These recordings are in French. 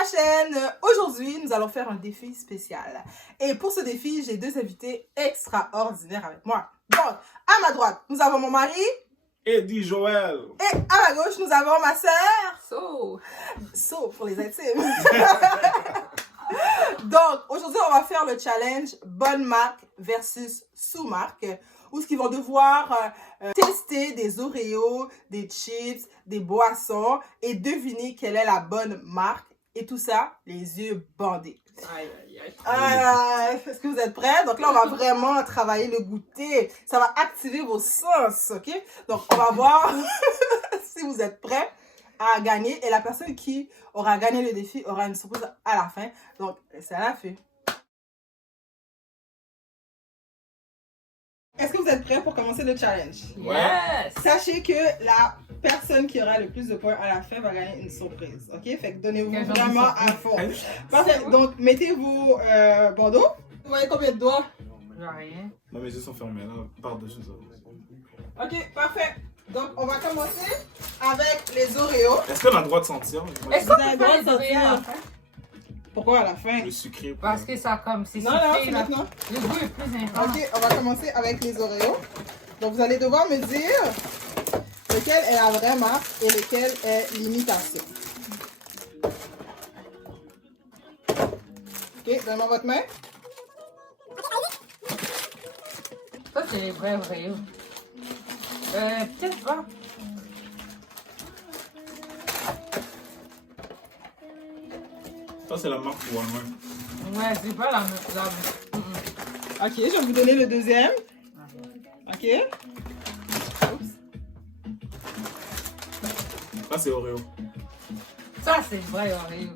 ma chaîne. Aujourd'hui, nous allons faire un défi spécial. Et pour ce défi, j'ai deux invités extraordinaires avec moi. Donc, à ma droite, nous avons mon mari. Eddie Joël. Et à ma gauche, nous avons ma sœur. So pour les intimes. Donc, aujourd'hui, on va faire le challenge bonne marque versus sous-marque, où ils vont devoir tester des Oreos, des chips, des boissons et deviner quelle est la bonne marque. Et tout ça, les yeux bandés. Est-ce que vous êtes prêts? Donc là, on va vraiment travailler le goûter. Ça va activer vos sens, ok? Donc, on va voir si vous êtes prêts à gagner. Et la personne qui aura gagné le défi aura une surprise à la fin. Donc, c'est à la fin. Est-ce que vous êtes prêts pour commencer le challenge? Ouais. Sachez que la personne qui aura le plus de points à la fin va gagner une surprise. Ok? Fait que donnez-vous vraiment à fond. Parfait. Donc, mettez vos bandeaux. Vous voyez combien de doigts? Rien. Non, mes yeux sont fermés là, par-dessus ça. Ok, parfait. Donc, on va commencer avec les Oreos. Est-ce qu'on a le droit de sentir? Est-ce Vous qu'on avez peut le faire droit de les oreilles à la sortir. fin? Pourquoi à la fin? Le sucré. Parce que ça comme c'est Non, non, sucré c'est là. maintenant. Le goût est plus intense. Ok, on va commencer avec les Oreos. Donc, vous allez devoir me dire lequel est la vraie marque et lequel est l'imitation. Ok, donnez-moi votre main. Ça c'est les vrais Oreos. Peut-être pas. Ça, c'est la marque pour un. Ouais, c'est pas la même. Ok, je vais vous donner le deuxième. Ok. Oups. Ça, c'est Oreo. Ça c'est le vrai Oreo.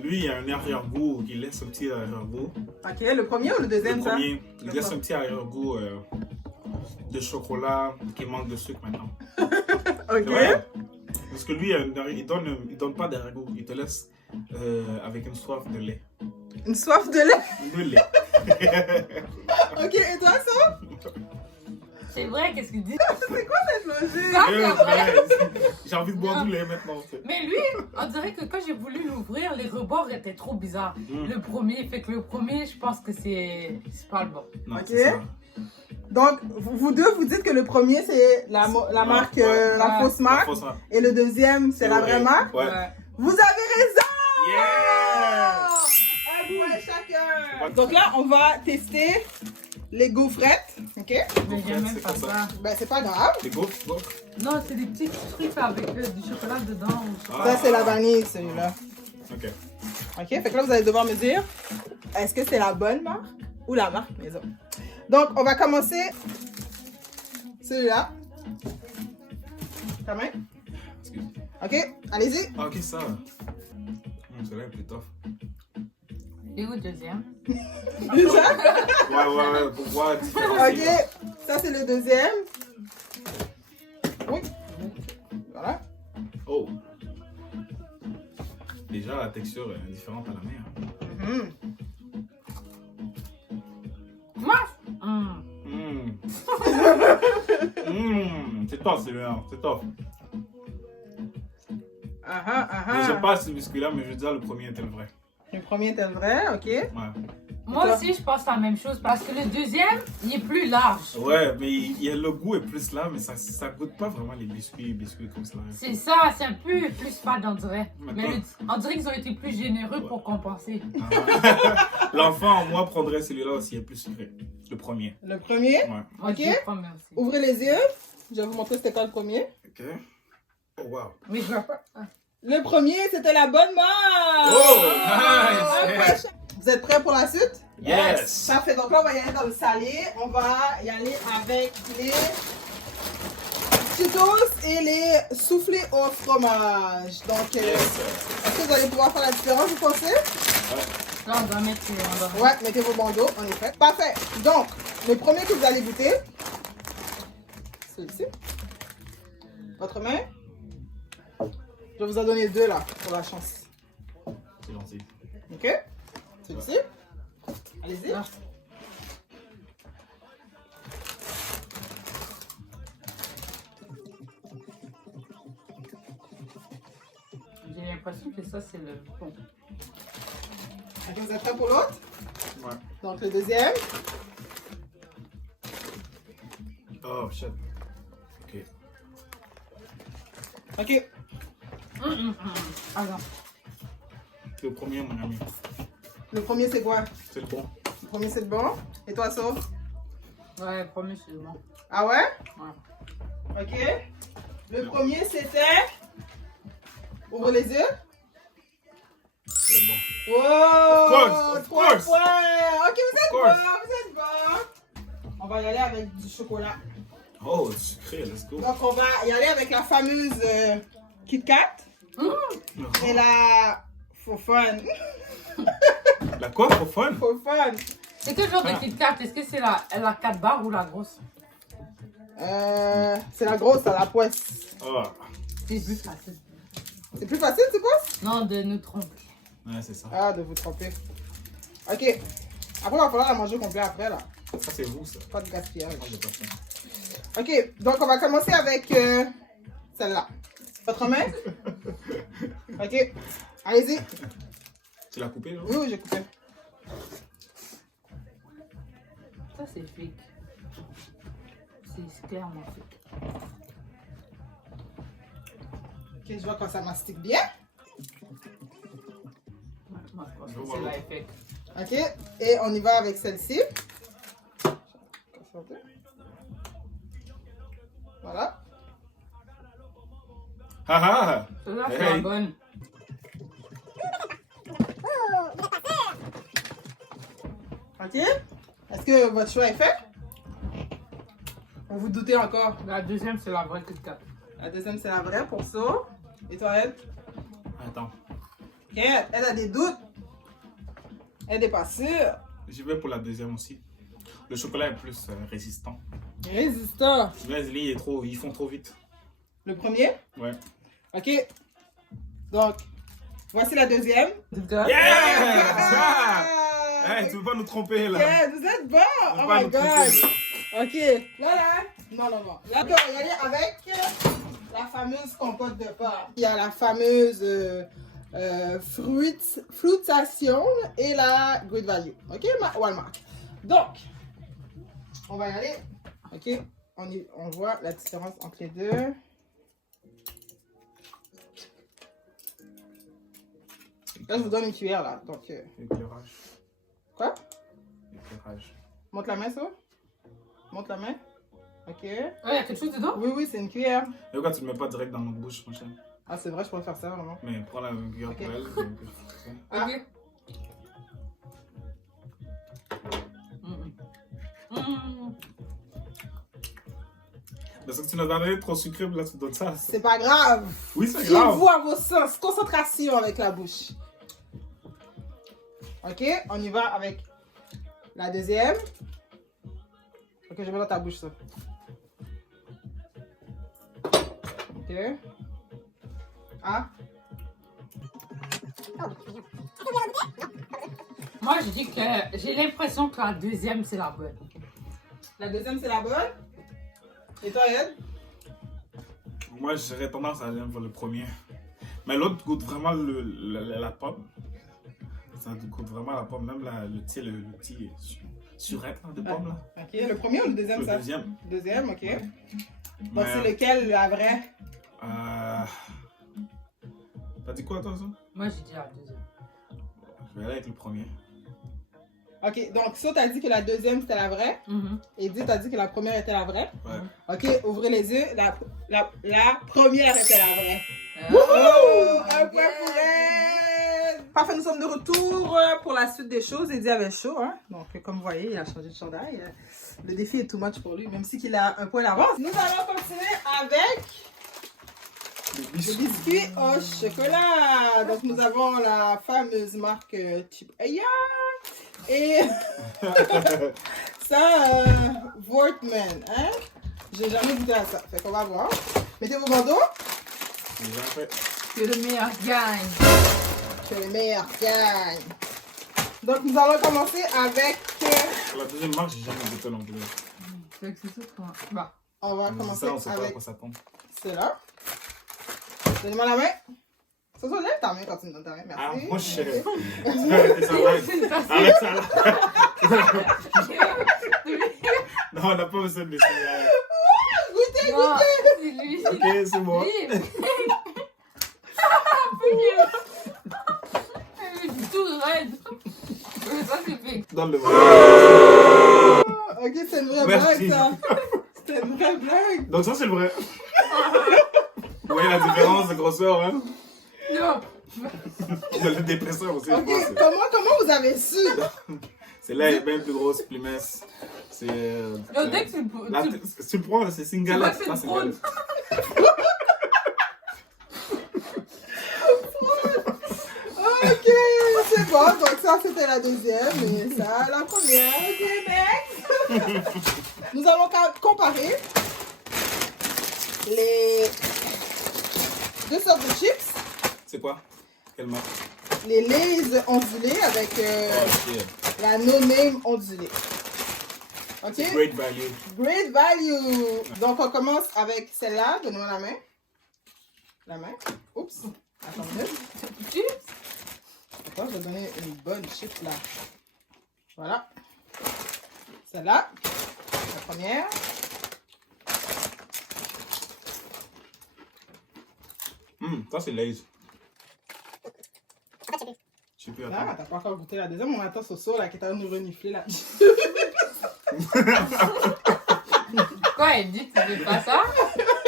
Lui, il y a un arrière-goût qui laisse un petit arrière-goût. Ok, le premier ou le deuxième, Le ça? premier, il laisse un petit arrière-goût de chocolat qui manque de sucre maintenant. Ok. Ouais. Parce que lui, il donne pas d'arrière-goût. Il te laisse avec une soif de lait. Une soif de lait. De lait. Ok, et toi, ça? C'est vrai, qu'est-ce qu'il dit? C'est quoi cette logique? Ça, c'est vrai. J'ai envie de boire du lait maintenant. Mais lui, on dirait que quand j'ai voulu l'ouvrir, les rebords étaient trop bizarres. Mm. Le premier, fait que le premier, je pense que c'est pas le bon. Non, Ok. c'est ça. Donc, vous deux, vous dites que le premier, c'est la marque, ouais. la fausse marque. La fausse marque. Et le deuxième, c'est la vraie Oreo. marque. Ouais. Vous avez raison! Yeah! Un point chacun. Donc là, on va tester les gaufrettes. Ok? Mais j'aime même C'est pas comme ça. ça. Ben, c'est pas grave. Les gaufres, gaufres. Non, c'est des petits trucs avec du chocolat dedans. Ou chocolat. Ça, c'est la vanille, celui-là. Ok. Ok? Fait que là, vous allez devoir me dire, est-ce que c'est la bonne marque ou la marque maison? Donc, on va commencer celui-là. Ta main? Excuse. Ok? Allez-y. Ah, ok, ça. Celui-là est plus tough. Et où le deuxième? Déjà? Ouais, pour voir la différence. Ok, ça c'est le deuxième. Oui. Voilà. Oh. Déjà, la texture est différente à la main. Mhm. Moi? C'est tough, celui-là. C'est tough. Mais j'aime pas ce biscuit-là, mais je veux dire, le premier était le vrai. Le premier était le vrai, ok. Ouais. Moi aussi, je pense la même chose parce que le deuxième, il est plus large. Ouais, mais le goût est plus là, mais ça goûte pas vraiment les biscuits comme ça. C'est ça, c'est un peu plus fade, on dirait. Maintenant- Mais on dirait qu'ils ont été plus généreux pour compenser. Ah. L'enfant en moi prendrait celui-là aussi, il est plus sucré. Le premier. Le premier. Ouais. Moi, Ok. je le prends aussi. Ouvrez les yeux. Je vais vous montrer c'était quoi le premier. Ok. Oh, wow. Mais je vois pas. Le premier, c'était la bonne marque. Oh, Un nice. point chac- Vous êtes prêts pour la suite? Yes. Parfait. Donc là, on va y aller dans le salé. On va y aller avec les Cheetos et les soufflés au fromage. Donc, Yes. est-ce que vous allez pouvoir faire la différence, vous pensez? Là, on doit mettre. Ouais, mettez vos bandeaux, on est prêt. Parfait. Donc, le premier que vous allez goûter, celui-ci. Votre main. Je vais vous en donner deux là, pour la chance. C'est gentil. Ok? Celui-ci. Allez-y. Ah. l'impression que ça, c'est le bon. Ok, vous êtes prêts pour l'autre? Ouais. Donc le deuxième. Oh, shit. Ok. Ok. Attends. C'est le premier, mon ami. Le premier, c'est quoi? C'est le bon. Le premier, c'est le bon. Et toi, Sauf? Ouais, premier, c'est le bon. Ah ouais? Ouais. Ok. Le premier, c'était... Ouvre les yeux. C'est le bon. Wow! Of 3 course. points! Ok, vous êtes course. bon, vous êtes bon. On va y aller avec du chocolat. Oh, sucré, let's go. Donc, on va y aller avec la fameuse Kit Kat et la For Fun. La quoi, pour fun? For Fun. C'est quel genre de Kit Kat? Est-ce que c'est la 4 barres ou la grosse? C'est la grosse, à la poisse. Oh. C'est plus facile. C'est plus facile, tu penses? Non, de nous tromper. Ouais, c'est ça. Ah, de vous tromper. Ok. Après, il va falloir la manger complet après, là. Ça, c'est vous, ça. Pas de gaspillage. Moi, j'ai pas faim. Ok, donc on va commencer avec celle-là. Votre main? Ok. Allez-y. Tu l'as coupé, là? Oui, oui, j'ai coupé. Ça, c'est fake. C'est clairement fake. Ok, je vois quand ça mastique bien. Ouais, moi, je pense Je que vois c'est l'autre. la fake. Ok, et on y va avec celle-ci. Voilà. Ah ah! Celle-là, c'est Hey. la bonne. Ok. Est-ce que votre choix est fait? Vous vous doutez encore? La deuxième, c'est la vraie Kit Kat. La deuxième, c'est la vraie pour ça. Et toi, elle? Attends. Ok, elle a des doutes. Elle n'est pas sûre. J'y vais pour la deuxième aussi. Le chocolat est plus résistant. Résistant. Leslie, ils font trop vite. Le premier? Ouais. Ok. Donc, voici la deuxième. Yeah! Ah! Hey, tu veux pas nous tromper, là? Yeah, vous êtes bon! Tu veux Oh pas my nous god! tromper, là? Ok. Là. Non. Là, on va y aller avec la fameuse compote de porc. Il y a la fameuse fruitation et la Good Value. Ok, Walmart. Donc, on va y aller. Ok, on voit la différence entre les deux. Là, je vous donne une cuillère, là. Donc, Éclairage. quoi? Éclairage. Montre la main, ça. Montre la main. Ok. Oh, il y a quelque chose dedans? Oui, c'est une cuillère. Et pourquoi tu ne le mets pas direct dans notre bouche, mon cher? Ah, c'est vrai, je pourrais faire ça, vraiment. Mais prends la cuillère Ok. pour elle. Ah. Ok. Parce que tu nous as donné trop sucré, là, tu donnes ça. C'est pas grave. Oui, c'est grave. Fiez-vous à vos sens. Concentration avec la bouche. Ok, on y va avec la deuxième. Ok, je mets dans ta bouche ça. Ok. Ah. Moi, je dis que j'ai l'impression que la deuxième, c'est la bonne. La deuxième, c'est la bonne. Et toi, Ed? Moi, j'aurais tendance à aller pour le premier. Mais l'autre goûte vraiment la pomme. Ça goûte vraiment la pomme. Même le petit surette là, de pomme là. Ok, le premier ou le deuxième, Le ça? deuxième. Deuxième, ok. Ouais. Donc, c'est lequel, la vraie? T'as dit quoi, toi, ça? Moi, j'ai dit la deuxième. Je vais aller avec le premier. Ok, donc, ça, t'as dit que la deuxième, c'était la vraie. Et dit, t'as dit que la première était la vraie. Ouais. Ok, ouvrez les yeux. La première était la vraie. Oh, Un point pour elle. Parfait, nous sommes de retour pour la suite des choses. Eddie avait chaud, hein. Donc, comme vous voyez, il a changé de chandail. Le défi est too much pour lui, même si qu'il a un point d'avance. Nous allons continuer avec Le le biscuit. biscuit au chocolat. Donc, nous avons la fameuse marque Chip Aya. Et ça, Wortman, hein. J'ai jamais goûté à ça. Fait qu'on va voir. Mettez vos bandeaux. J'ai déjà fait. que le meilleur gagne. Que le meilleur gagne. Donc, nous allons commencer avec... La deuxième marque, j'ai jamais goûté non plus. Fait que c'est ça qu'on... Bah. on va Mais commencer ça, on sait pas à avec quoi s'attendre. cela. Donnez-moi la main. Soso, lève ta main quand tu me donnes ta main. Merci. Ah, moi, je sais. Tu peux arrêter ça là. Arrête ça là. Non, on n'a pas besoin de laisser. Goûtez, Non, goûtez. c'est lui. Ok, c'est bon. Lui. Un peu mieux. Elle est tout raide. Mais ça, c'est fait. Donne le Ok, c'est une vraie Merci. blague, ça. C'était une vraie blague. Donc, ça, c'est le vrai. Vous voyez la différence de grosseur, hein? Non. Il y a le dépresseur aussi, je Ok, pense. comment vous avez su? Celle-là est bien plus grosse, plus mince. C'est. Non, dès que tu tu le prends, c'est single. vas Là, faire c'est trop. single. Ok, c'est bon. Donc ça, c'était la deuxième et ça, la première. Ok, next. Nous allons comparer les deux sortes de chips. C'est quoi? Quelle marque? Les Lay's ondulés avec Ok. la No Name ondulée. Ok? Great value. Great value. Donc on commence avec celle-là. Donne-moi la main. La main. Oups. Attends une minute. Tu Attends, je vais donner une bonne chip là. Voilà. Celle-là. La première. Ça, c'est Lay's. Je sais plus, Là, attends. t'as pas encore goûté la deuxième. On attend Soso là qui est en train de nous renifler là. Quoi, elle dit que tu veux pas ça?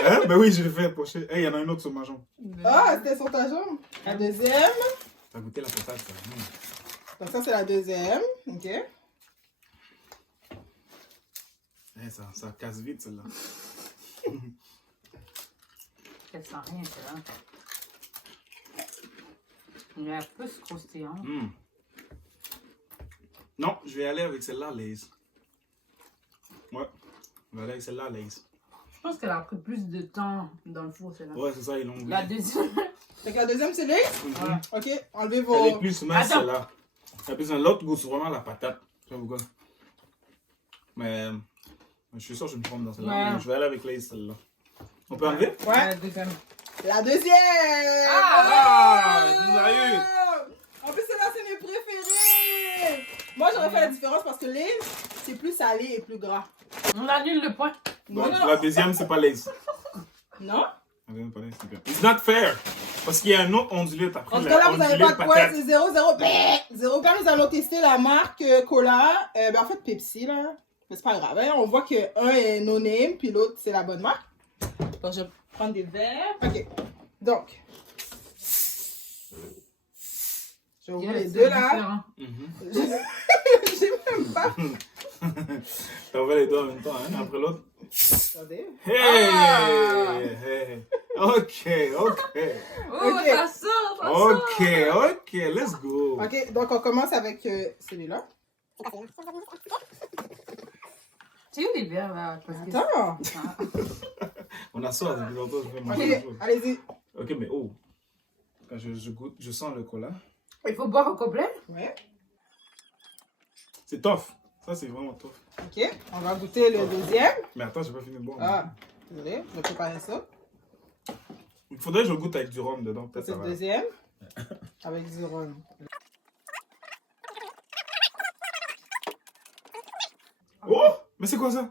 Hein? Ben oui, je l'ai fait pocher. Hey, il y en a une autre sur ma jambe. Ah, c'était sur ta jambe. La deuxième. T'as goûté la potage, ça. Donc ça, c'est la deuxième. Ok. Hey, ça casse vite, celle-là. Elle sent rien, celle-là. Il est un peu croustillant. Non, je vais aller avec celle-là, Lay's. Ouais, on va aller avec celle-là, Lay's. Je pense qu'elle a pris plus de temps dans le four, celle-là. Ouais, c'est ça, ils l'ont oublié. La deuxième. Fait que la deuxième, c'est Lay's. Mhm. Ok, enlevez Elle vos... est plus mince, Attends. celle-là. Et puis, l'autre goûte vraiment la patate. Tu vois pourquoi? Mais je suis sûr que je me trompe dans celle-là. Ouais. Mais je vais aller avec Lay's, celle-là. On peut enlever? Ouais. La deuxième. La deuxième. Ah, tu as eu. En plus, celle-là, c'est mes préférés. Moi, j'aurais fait la différence parce que Lay's, c'est plus salé et plus gras. On annule le point. Donc, Non. la deuxième, c'est pas Lay's. Non? La deuxième, pas Lay's, c'est bien. It's not fair. Parce qu'il y a un autre ondulé. T'as pris En tout cas, là, vous n'avez ondulé pas de points, c'est 0-0. 0 points, nous allons tester la marque Cola. En fait, Pepsi, là. Mais c'est pas grave, hein. On voit que un est no name, puis l'autre, c'est la bonne marque. Donc, je vais prendre des verres. Ok. Donc. Je vais ouvrir les deux, là. J'ai même pas. T'as ouvert les deux en même temps, hein, après l'autre. Attendez. Hey! Ah! Hey! Ok, ok. Oh, Ok. ça sort, ça sort. Ok, let's go. Ok, donc on commence avec celui-là. C'est où les verres, là? Parce que- Attends. Ah. On a ça depuis longtemps, je fais manger des Ok, choses. allez-y. Ok, mais oh. Quand je goûte, je sens le cola. Il faut boire au complet? Ouais. C'est tough. Ça, c'est vraiment tough. Ok, on va goûter le deuxième. Mais attends, j'ai pas fini de boire. Ah, désolé, je vais préparer ça. Il faudrait que je goûte avec du rhum dedans, peut-être C'est ça le va. deuxième. Avec du rhum. Oh! Mais c'est quoi ça?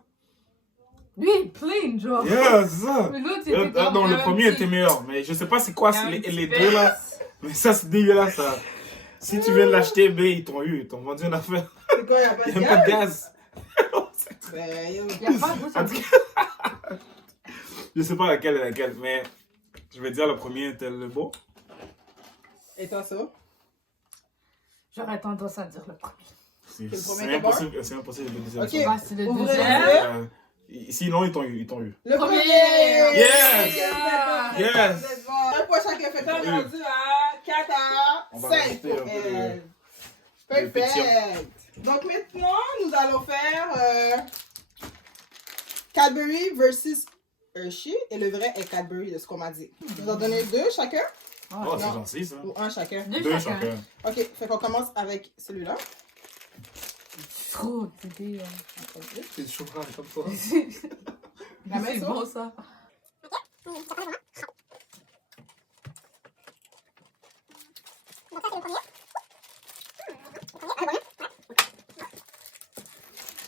Lui, il est plein, genre. Yeah, c'est ça! Mais l'autre, il était comme Non, le un premier petit- était meilleur, mais je sais pas c'est quoi un les petit deux là. pince. Mais ça, c'est dégueulasse ça. Si tu viens de l'acheter, ben, ils t'ont eu, ils t'ont vendu une affaire. C'est quoi, il n'y a pas Il de n'y a pas de gaz? gaz. Ben, yo. Il y a pas de goût, ça En tout dit. Je sais pas laquelle est laquelle, mais je vais dire le premier était le beau. Et toi, ça? J'aurais tendance à dire le premier. C'est le premier c'est était impossible, c'est impossible de dire Ok. ça. Bah, c'est le Ouvrez deuxième. les yeux. Sinon, ils t'ont eu, ils t'ont eu. Le Premier. premier! Yes! Yes! Yes! Un point chacun fait. On est rendu à 4 On va à 5 rajouter un pour peu elle. de Perfect! Donc maintenant, nous allons faire Cadbury versus Hershey. Et le vrai est Cadbury de ce qu'on m'a dit. Je vous en donner deux chacun Oh, c'est non. gentil ça. ou un chacun. Deux Deux chacun. chacun. Ok, fait qu'on commence avec celui-là. Trop, c'était... C'est chaud, comme ça. La main C'est ça? bon, ça.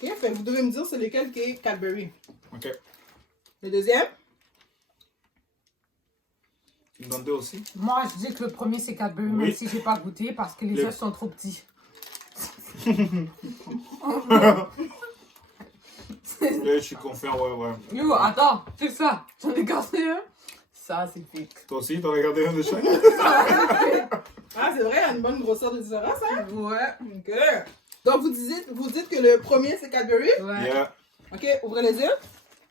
Ok, fait, vous devez me dire c'est lequel qui est Cadbury. Ok. Le deuxième? Tu me donnes deux aussi? Moi, je dis que le premier, c'est Cadbury, Oui. même si j'ai pas goûté parce que les Le- œufs sont trop petits. Je suis confiant, ouais. Yo, attends, c'est ça. J'en ai gardé un. Ça, c'est fake. Toi aussi, t'en as regardé un de chaque? Ah, c'est vrai, il y a une bonne grosseur de différence, hein? Ouais. Ok. Donc, vous dites que le premier, c'est Cadbury? Ouais. Yeah. Ok, ouvrez les yeux.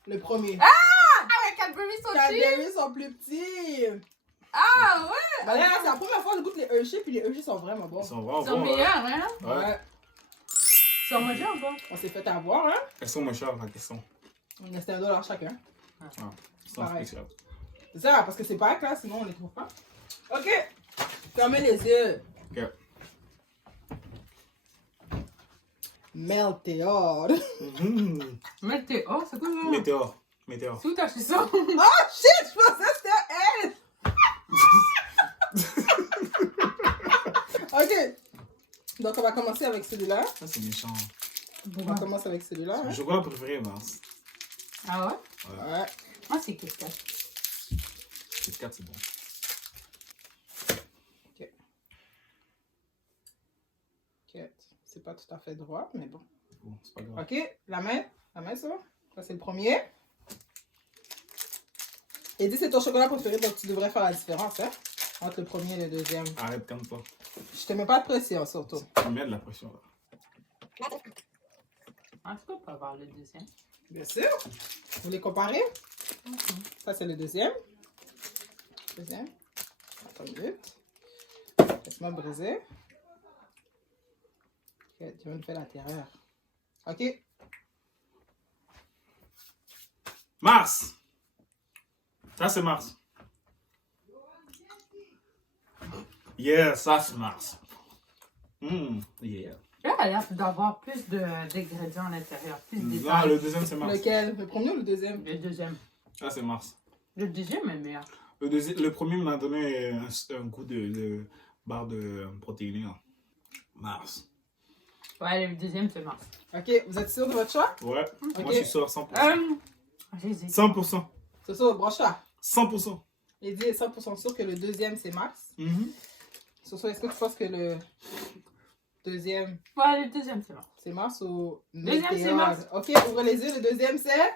Le premier. Ah ouais, Cadbury sont petits. Cadbury sont plus petits. Ah ouais. Bah là, c'est la première fois que je goûte les Hershey, puis les Hershey sont vraiment bons. Ils sont vraiment Ils sont bons. meilleurs, hein. Ouais. Ils sont moins chers ou pas? On s'est fait avoir, hein? Elles sont moins chères, la question. On a $1 chacun. Ah, ils sont Pareil. spéciales. C'est ça, parce que c'est pas là, sinon on les trouve pas. Ok. Fermez les yeux. Ok. Melteor. Mhm. Mais t'es. Oh, c'est quoi ça? Météore. C'est où t'as acheté ça? Oh shit, je pensais que c'était elle. Ok. Donc on va commencer avec celui-là. Ça, c'est méchant. On va commencer avec celui-là. Mon Hein? chocolat préféré, Mars. Ah ouais? Ouais. Moi, c'est Kit Kat. Kit Kat, c'est bon. Ok. C'est pas tout à fait droit, mais bon. Bon, c'est pas grave. Ok, la main ça. Ça, c'est le premier. Et dis, c'est ton chocolat préféré, donc tu devrais faire la différence, hein, entre le premier et le deuxième. Arrête comme toi. Je te mets pas de pression, surtout. Tu me mets de la pression, là. Ah, tu peux pas avoir le deuxième. Bien sûr. Vous voulez comparer? Ça, c'est le deuxième. Deuxième. Attends une minute. Laisse-moi briser. Ok, tu vas me faire la terreur. Ok. Mars! Ça, c'est Mars. Yeah, ça, c'est Mars. Yeah. Là, elle a l'air d'avoir plus d'ingrédients à l'intérieur. Plus de Non, détails. le deuxième, c'est Mars. Lequel? Le premier ou le deuxième? Le deuxième. Ça, c'est Mars. Le deuxième est meilleur. Le premier m'a donné un goût de barre de protéines. Mars. Ouais, le deuxième, c'est Mars. Ok, vous êtes sûr de votre choix? Ouais. Ok. Moi, je suis sûr à 100%. J'hésite. 100%. C'est sûr, broche-là. 100%. Il dit 100% sûr que le deuxième, c'est Mars. Mhm. Soso, est-ce que tu penses que le deuxième, Ouais, le deuxième, c'est Mars. c'est Mars ou Deuxième, c'est Météore? Mars. Ok, ouvrez les yeux. Le deuxième, c'est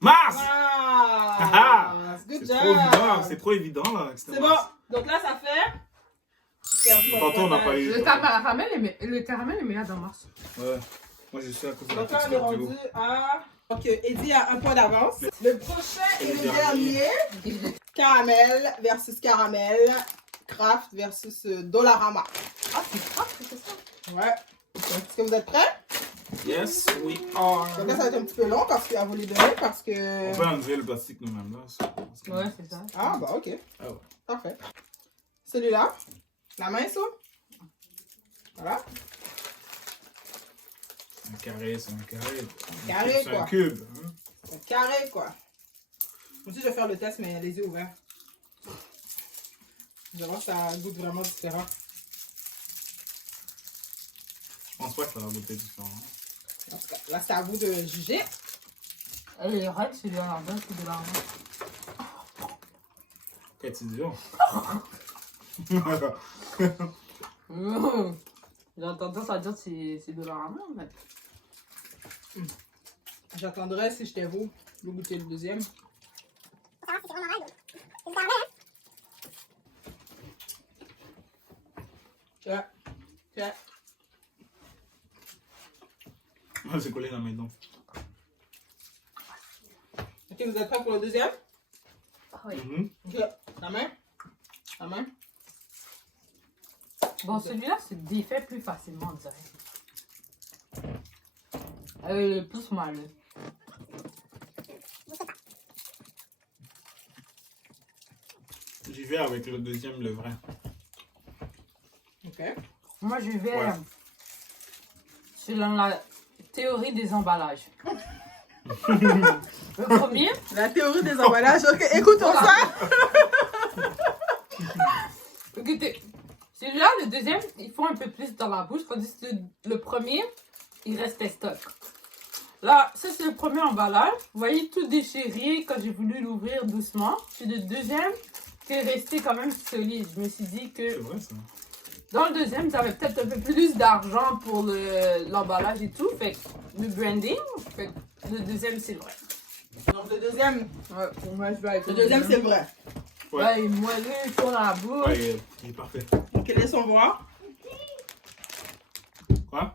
Mars! Mars. Good C'est job. trop évident, c'est trop évident là. C'est bon. Donc là, ça fait... Tantôt, on n'a pas eu. Le caramel est meilleur dans Mars. Ouais. Moi, je suis à cause de la Donc là, on est texture du rendu haut. à... Ok, Eddie a un point d'avance. Le prochain et Et le le dernier. Caramel versus caramel. Kraft versus Dollarama. Ah, c'est grave, c'est ça. Ouais. Est-ce que vous êtes prêts? Yes, we are. Donc là, ça va être un petit peu long parce qu'à vous les donner parce que... On peut enlever le plastique nous-mêmes là. Ouais, c'est ça. Ah, bah ok. Ah ouais. Parfait. Celui-là, la main, ça. Voilà. Un carré, c'est un carré. Carré, C'est quoi. un cube. Hein? Un carré, quoi. Aussi, je vais faire le test, mais les yeux ouverts. Je vais voir si ça goûte vraiment différent. Je pense pas que ça va goûter différent. En tout cas, là, c'est à vous de juger. Elle est raide, c'est de l'argent, c'est de l'argent. Qu'est-ce que tu dis? J'ai tendance à dire que c'est de l'argent, mais... J'attendrais, si j'étais vous, de goûter le deuxième. Tiens. Tiens. C'est collé dans mes dents. Ok, vous êtes prêts pour le deuxième? Oui. Mhm. Ok. La main? La main? Bon, celui-là se défait plus facilement, on dirait. Elle est plus mal. J'y vais avec le deuxième, le vrai. Ok. Moi, je vais Ouais. selon la théorie des emballages. Le premier, La théorie des emballages. Ok, écoutons ça. écoutez, Celui-là, le deuxième, il faut un peu plus dans la bouche, tandis que le premier, il restait stock. Là, ça c'est le premier emballage. Vous voyez, tout déchiré quand j'ai voulu l'ouvrir doucement. Puis le deuxième, qui est resté quand même solide. Je me suis dit que C'est vrai, ça. dans le deuxième, tu avais peut-être un peu plus d'argent pour l'emballage et tout. Fait que le branding, fait que le deuxième, c'est vrai. Donc, le deuxième, Ouais, pour moi, je vais avec le deuxième, c'est vrai. Ouais, il est moelleux, sur la bouche. Ouais, il est parfait. Ok, laissons voir. Quoi?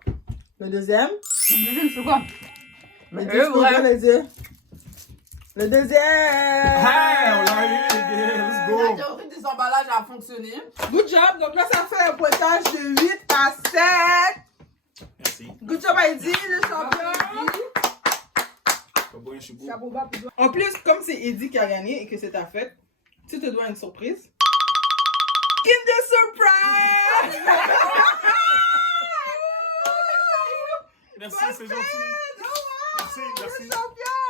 Le deuxième. Le deuxième, c'est quoi? Le Le deuxième. vrai. Le deuxième. Hey, on l'a eu, les gars, let's La go! théorie des emballages a fonctionné. Good job. Donc là, ça fait un pointage de 8 à 7. Merci. Good job, Heidi, le champion. Pas bon, je suis beau. Chapeau bas pour toi. En plus, comme c'est Eddie qui a gagné et que c'est ta fête, tu te dois une surprise. Kinder Surprise! Merci, c'est gentil. Merci, merci. Champion!